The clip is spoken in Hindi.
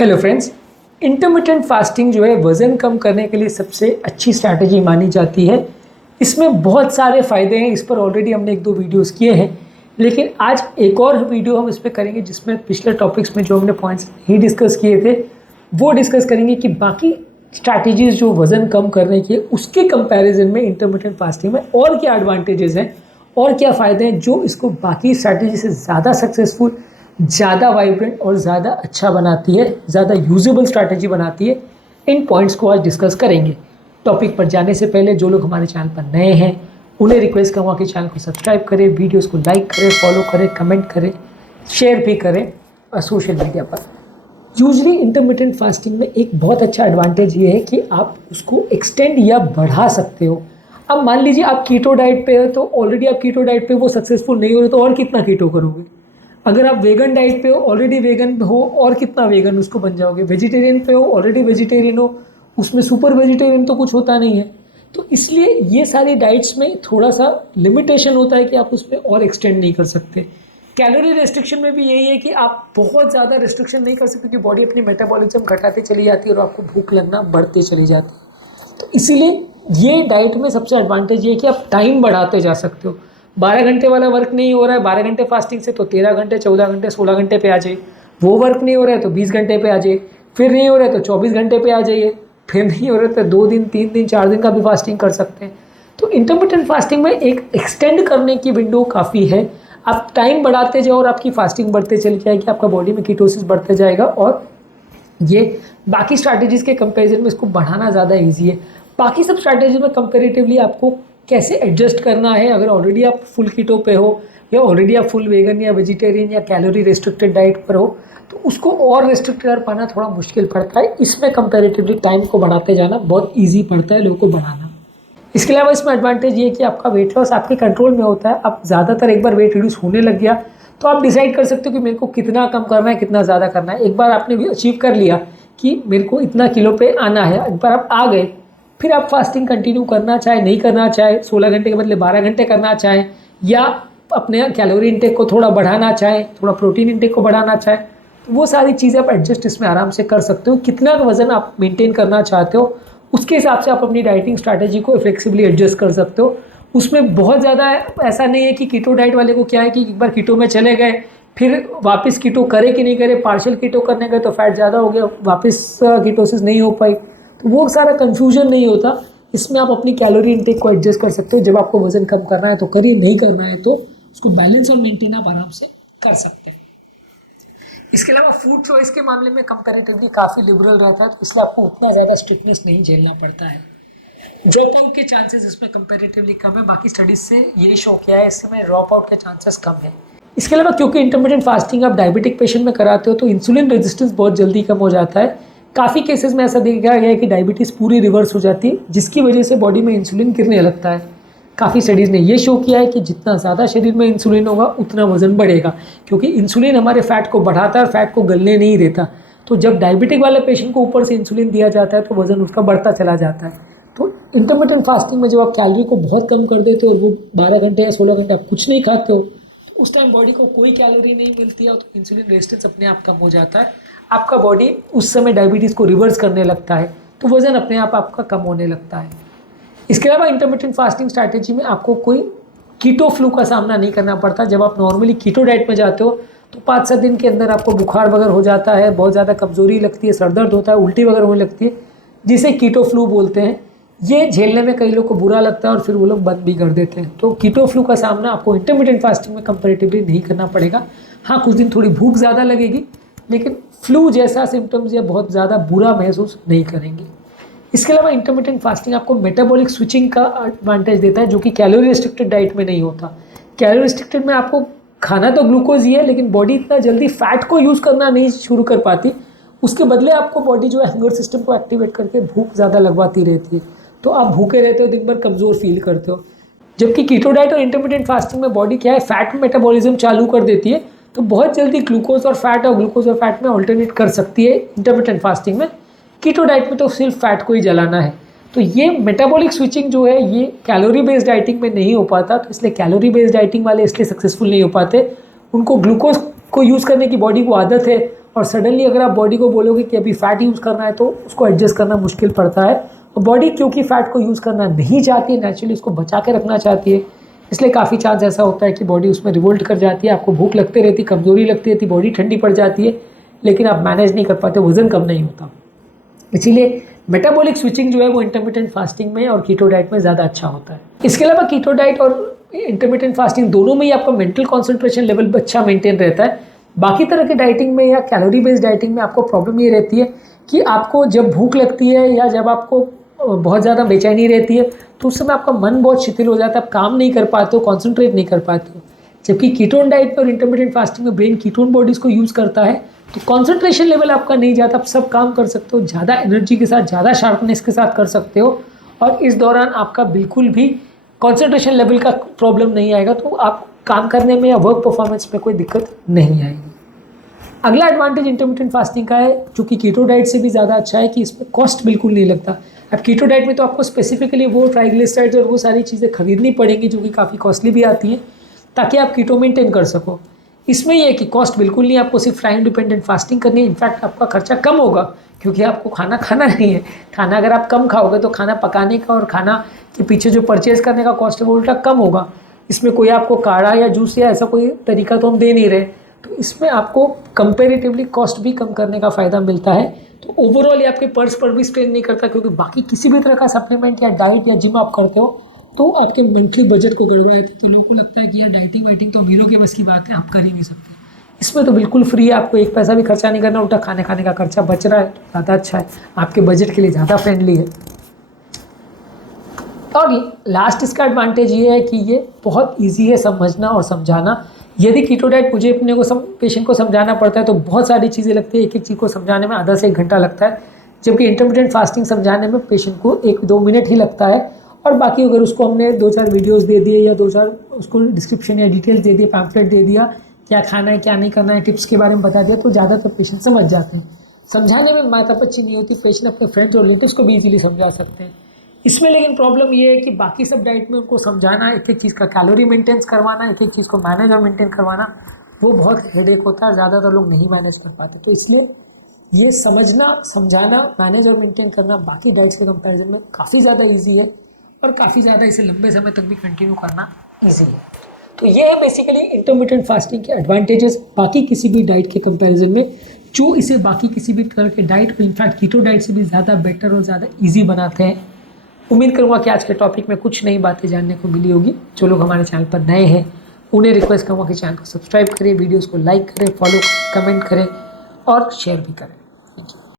हेलो फ्रेंड्स, इंटरमिटेंट फास्टिंग जो है वज़न कम करने के लिए सबसे अच्छी स्ट्रैटेजी मानी जाती है। इसमें बहुत सारे फ़ायदे हैं, इस पर ऑलरेडी हमने एक दो वीडियोस किए हैं, लेकिन आज एक और वीडियो हम इस पर करेंगे जिसमें पिछले टॉपिक्स में जो हमने पॉइंट्स नहीं डिस्कस किए थे वो डिस्कस करेंगे कि बाकी स्ट्रैटेजीज़ जो वज़न कम करने की है उसके कंपैरिजन में इंटरमिटेंट फास्टिंग में और क्या एडवांटेजेस हैं और क्या फ़ायदे हैं जो इसको बाकी स्ट्रैटेजी से ज़्यादा सक्सेसफुल, ज़्यादा वाइब्रेंट और ज़्यादा अच्छा बनाती है, ज़्यादा यूजेबल स्ट्रैटेजी बनाती है। इन पॉइंट्स को आज डिस्कस करेंगे। टॉपिक पर जाने से पहले जो लोग हमारे चैनल पर नए हैं उन्हें रिक्वेस्ट करूँगा कि चैनल को सब्सक्राइब करें, वीडियोस को लाइक करें, फॉलो करें, कमेंट करें, शेयर भी करें और सोशल मीडिया पर। यूजली इंटरमिटेंट फास्टिंग में एक बहुत अच्छा एडवांटेज ये है कि आप उसको एक्सटेंड या बढ़ा सकते हो। अब मान लीजिए आप कीटो डाइट पे हो तो ऑलरेडी आप कीटो डाइट पे वो सक्सेसफुल नहीं हो रहे तो और कितना कीटो करोगे। अगर आप वेगन डाइट पे हो, ऑलरेडी वेगन हो, और कितना वेगन उसको बन जाओगे। वेजिटेरियन पे हो, ऑलरेडी वेजिटेरियन हो, उसमें सुपर वेजिटेरियन तो कुछ होता नहीं है। तो इसलिए ये सारी डाइट्स में थोड़ा सा लिमिटेशन होता है कि आप उसमें और एक्सटेंड नहीं कर सकते। कैलोरी रेस्ट्रिक्शन में भी यही है कि आप बहुत ज़्यादा रेस्ट्रिक्शन नहीं कर सकते क्योंकि बॉडी अपनी मेटाबॉलिज्म घटाते चली जाती है और आपको भूख लगना बढ़ते चली जाती है। तो इसीलिए ये डाइट में सबसे एडवांटेज ये है कि आप टाइम बढ़ाते जा सकते हो। 12 घंटे वाला वर्क नहीं हो रहा है 12 घंटे फास्टिंग से तो 13 घंटे, 14 घंटे, 16 घंटे पे आ जाइए। वो वर्क नहीं हो रहा है तो 20 घंटे पे आ जाइए। फिर नहीं हो रहा है तो 24 घंटे पे आ जाइए। फिर नहीं हो रहा है तो 2 दिन, 3 दिन, 4 दिन का भी फास्टिंग कर सकते हैं। तो इंटरमिटेंट फास्टिंग में एक एक्सटेंड करने की विंडो काफ़ी है। आप टाइम बढ़ाते जाओ और आपकी फास्टिंग बढ़ते चली जाएगी, आपका बॉडी में कीटोसिस बढ़ते जाएगा और ये बाकी स्ट्रैटेजीज़ के कंपैरिजन में इसको बढ़ाना ज़्यादा ईजी है। बाकी सब स्ट्रैटेजी में कंपैरेटिवली आपको कैसे एडजस्ट करना है, अगर ऑलरेडी आप फुल कीटो पे हो या ऑलरेडी आप फुल वेगन या वेजिटेरियन या कैलोरी रेस्ट्रिक्टेड डाइट पर हो तो उसको और रेस्ट्रिक्ट कर पाना थोड़ा मुश्किल पड़ता है। इसमें कंपैरेटिवली टाइम को बढ़ाते जाना बहुत ईजी पड़ता है लोगों को बढ़ाना। इसके अलावा इसमें एडवांटेज ये है कि आपका वेट लॉस आपके कंट्रोल में होता है। आप ज़्यादातर एक बार वेट रिड्यूस होने लग गया तो आप डिसाइड कर सकते हो कि मेरे को कितना कम करना है, कितना ज़्यादा करना है। एक बार आपने भी अचीव कर लिया कि मेरे को इतना किलो पे आना है, एक बार आप आ गए, फिर आप फास्टिंग कंटिन्यू करना चाहे नहीं करना चाहे, 16 घंटे के बदले 12 घंटे करना चाहें या अपने कैलोरी इंटेक को थोड़ा बढ़ाना चाहें, थोड़ा प्रोटीन इंटेक को बढ़ाना चाहें, तो वो सारी चीज़ें आप एडजस्ट इसमें आराम से कर सकते हो। कितना वज़न आप मेंटेन करना चाहते हो उसके हिसाब से आप अपनी डाइटिंग स्ट्रैटेजी को फ्लेक्सिबली एडजस्ट कर सकते हो। उसमें बहुत ज़्यादा ऐसा नहीं है कि कीटो डाइट वाले को क्या है कि एक बार कीटो में चले गए फिर वापस कीटो करे कि नहीं करे, पार्शियल कीटो करने गए तो फैट ज़्यादा हो गया, वापस कीटोसिस नहीं हो पाई, तो वो सारा कन्फ्यूजन नहीं होता। इसमें आप अपनी कैलोरी इंटेक को एडजस्ट कर सकते हो। जब आपको वज़न कम करना है तो करिए, नहीं करना है तो उसको बैलेंस और मेंटेन आप आराम से कर सकते हैं। इसके अलावा फूड चॉइस के मामले में कंपैरेटिवली काफ़ी लिबरल रहता है तो इसलिए आपको उतना ज़्यादा स्ट्रिक्टनेस नहीं झेलना पड़ता है। ड्रॉप आउट के चांसेस इसमें कंपैरेटिवली कम है। बाकी स्टडीज से यही शो किया है, इसमें ड्रॉप आउट के चांसेस कम है। इसके अलावा क्योंकि इंटरमिटेंट फास्टिंग आप डायबिटिक पेशेंट में कराते हो तो इंसुलिन रेजिस्टेंस बहुत जल्दी कम हो जाता है। काफ़ी केसेस में ऐसा देखा गया है कि डायबिटीज़ पूरी रिवर्स हो जाती है जिसकी वजह से बॉडी में इंसुलिन गिरने लगता है। काफ़ी स्टडीज़ ने ये शो किया है कि जितना ज़्यादा शरीर में इंसुलिन होगा उतना वज़न बढ़ेगा क्योंकि इंसुलिन हमारे फैट को बढ़ाता है और फैट को गलने नहीं देता। तो जब डायबिटिक वाले पेशेंट को ऊपर से इंसुलिन दिया जाता है तो वज़न उसका बढ़ता चला जाता है। तो इंटरमिटेंट फास्टिंग में जब आप कैलोरी को बहुत कम कर देते हो और वो 12 घंटे या 16 घंटे आप कुछ नहीं खाते हो तो उस टाइम बॉडी को कोई कैलोरी नहीं मिलती है तो इंसुलिन रेजिस्टेंस अपने आप कम हो जाता है। आपका बॉडी उस समय डायबिटीज़ को रिवर्स करने लगता है तो वज़न अपने आप आपका कम होने लगता है। इसके अलावा इंटरमिटेंट फास्टिंग स्ट्रैटेजी में आपको कोई कीटो फ्लू का सामना नहीं करना पड़ता। जब आप नॉर्मली कीटो डाइट में जाते हो तो 5-7 दिन के अंदर आपको बुखार वगैरह हो जाता है, बहुत ज़्यादा कमज़ोरी लगती है, सर दर्द होता है, उल्टी वगैरह होने लगती है, जिसे कीटो फ्लू बोलते हैं। ये झेलने में कई लोग को बुरा लगता है और फिर वो लोग बंद भी कर देते हैं। तो कीटो फ्लू का सामना आपको इंटरमिटेंट फास्टिंग में कंपैरेटिवली नहीं करना पड़ेगा। हाँ, कुछ दिन थोड़ी भूख ज़्यादा लगेगी लेकिन फ्लू जैसा सिम्टम्स या बहुत ज़्यादा बुरा महसूस नहीं करेंगे। इसके अलावा इंटरमिटेंट फास्टिंग आपको मेटाबॉलिक स्विचिंग का एडवांटेज देता है जो कि कैलोरी रिस्ट्रिक्टेड डाइट में नहीं होता। कैलोरी रिस्ट्रिक्टेड में आपको खाना तो ग्लूकोज ही है लेकिन बॉडी इतना जल्दी फैट को यूज़ करना नहीं शुरू कर पाती। उसके बदले आपको बॉडी जो है हंगर सिस्टम को एक्टिवेट करके भूख ज़्यादा लगवाती रहती है तो आप भूखे रहते हो, दिन भर कमज़ोर फील करते हो। जबकि कीटो डाइट और इंटरमिटेंट फास्टिंग में बॉडी क्या है, फैट मेटाबॉलिज्म चालू कर देती है तो बहुत जल्दी ग्लूकोज और फैट में ऑल्टरनेट कर सकती है इंटरमिटेंट फास्टिंग में। कीटो डाइट में तो सिर्फ फैट को ही जलाना है। तो ये मेटाबॉलिक स्विचिंग जो है ये कैलोरी बेस्ड डाइटिंग में नहीं हो पाता तो इसलिए कैलोरी बेस्ड डाइटिंग वाले इसलिए सक्सेसफुल नहीं हो पाते। उनको ग्लूकोज को यूज़ करने की बॉडी को आदत है और सडनली अगर आप बॉडी को बोलोगे कि अभी फ़ैट यूज़ करना है तो उसको एडजस्ट करना मुश्किल पड़ता है। और बॉडी क्योंकि फ़ैट को यूज़ करना नहीं चाहती है, नेचुरली उसको बचा के रखना चाहती है, इसलिए काफ़ी चांस ऐसा होता है कि बॉडी उसमें रिवोल्ट कर जाती है, आपको भूख लगती रहती, कमज़ोरी लगती रहती, बॉडी ठंडी पड़ जाती है, लेकिन आप मैनेज नहीं कर पाते, वज़न कम नहीं होता। इसीलिए मेटाबॉलिक स्विचिंग जो है वो इंटरमिटेंट फास्टिंग में और कीटो डाइट में ज़्यादा अच्छा होता है। इसके अलावा कीटो डाइट और इंटरमिटेंट फास्टिंग दोनों में ही आपका मेंटल कॉन्सेंट्रेशन लेवल अच्छा मेंटेन रहता है। बाकी तरह के डाइटिंग में या कैलोरी बेस्ड डाइटिंग में आपको प्रॉब्लम ये रहती है कि आपको जब भूख लगती है या जब आपको बहुत ज़्यादा बेचैनी रहती है तो उस समय आपका मन बहुत शिथिल हो जाता है, आप काम नहीं कर पाते हो, कॉन्सेंट्रेट नहीं कर पाते हो। जबकि कीटोन डाइट और इंटरमिटेंट फास्टिंग में ब्रेन कीटोन बॉडीज़ को यूज़ करता है तो कॉन्सेंट्रेशन लेवल आपका नहीं जाता, आप सब काम कर सकते हो, ज़्यादा एनर्जी के साथ, ज़्यादा शार्पनेस के साथ कर सकते हो और इस दौरान आपका बिल्कुल भी कॉन्सेंट्रेशन लेवल का प्रॉब्लम नहीं आएगा, तो आप काम करने में या वर्क परफॉर्मेंस में कोई दिक्कत नहीं आएगी। अगला एडवांटेज इंटरमिटेंट फास्टिंग का है, जो कि कीटो डाइट से भी ज़्यादा अच्छा है, कि इसमें कॉस्ट बिल्कुल नहीं लगता। अब कीटो डाइट में तो आपको स्पेसिफिकली वो ट्राइग्लिसराइड्स और वो सारी चीज़ें खरीदनी पड़ेंगी जो कि काफ़ी कॉस्टली भी आती हैं ताकि आप कीटो मेंटेन कर सको। इसमें यह है कि कॉस्ट बिल्कुल नहीं, आपको सिर्फ टाइम डिपेंडेंट फास्टिंग करनी है। इनफैक्ट आपका खर्चा कम होगा क्योंकि आपको खाना खाना नहीं है। खाना अगर आप कम खाओगे तो खाना पकाने का और खाना के पीछे जो परचेज़ करने का कॉस्ट है वो उल्टा कम होगा। इसमें कोई आपको काढ़ा या जूस या ऐसा कोई तरीका तो हम दे नहीं रहे, तो इसमें आपको कंपेरेटिवली कॉस्ट भी कम करने का फ़ायदा मिलता है। तो ओवरऑल ये आपके पर्स पर भी स्ट्रेन नहीं करता, क्योंकि बाकी किसी भी तरह का सप्लीमेंट या डाइट या जिम आप करते हो तो आपके मंथली बजट को गड़बड़ा देते, तो लोगों को लगता है कि यार डाइटिंग वाइटिंग तो अमीरों के बस की बात है, आप कर ही नहीं सकते। इसमें तो बिल्कुल फ्री है, आपको एक पैसा भी खर्चा नहीं करना, उल्टा खाने का खर्चा बच रहा है तो ज़्यादा अच्छा है, आपके बजट के लिए ज़्यादा फ्रेंडली है। और लास्ट इसका एडवांटेज ये है कि ये बहुत ईजी है समझना और समझाना। यदि कीटो डाइट मुझे अपने को पेशेंट को समझाना पड़ता है तो बहुत सारी चीज़ें लगती है, एक एक चीज़ को समझाने में आधा से 1 घंटा लगता है, जबकि इंटरमिटेंट फास्टिंग समझाने में पेशेंट को 1-2 मिनट ही लगता है। और बाकी अगर उसको हमने 2-4 वीडियोस दे दिए या 2-4 उसको डिस्क्रिप्शन या डिटेल्स दे दिए, पैम्फलेट दे दिया, क्या खाना है क्या नहीं करना है, टिप्स के बारे में बता दिया, तो ज़्यादातर पेशेंट समझ जाते हैं। समझाने में माथापच्ची नहीं होती, पेशेंट अपने फ्रेंड्स और रिलेटिव्स को भी ईजिली समझा सकते हैं। इसमें लेकिन प्रॉब्लम ये है कि बाकी सब डाइट में उनको समझाना, एक एक चीज़ का कैलोरी मेंटेन करवाना, एक एक चीज़ को मैनेज और मेंटेन करवाना, वो बहुत हेडेक होता है, ज़्यादातर लोग नहीं मैनेज कर पाते। तो इसलिए ये समझना, समझाना, मैनेज और मेंटेन करना बाकी डाइट्स के कंपैरिजन में काफ़ी ज़्यादा ईजी है और काफ़ी ज़्यादा इसे लंबे समय तक भी कंटिन्यू करना ईजी है। तो ये है बेसिकली इंटरमिटेंट फास्टिंग के एडवांटेजेस बाकी किसी भी डाइट के कंपैरिजन में, जो इसे बाकी किसी भी तरह के डाइट, इनफैक्ट कीटो डाइट से भी ज़्यादा बेटर और ज़्यादा ईजी बनाते हैं। उम्मीद करूँगा कि आज के टॉपिक में कुछ नई बातें जानने को मिली होगी। जो लोग हमारे चैनल पर नए हैं उन्हें रिक्वेस्ट करूँगा कि चैनल को सब्सक्राइब करें, वीडियोस को लाइक करें, फॉलो करें, कमेंट करें और शेयर भी करें। Thank you.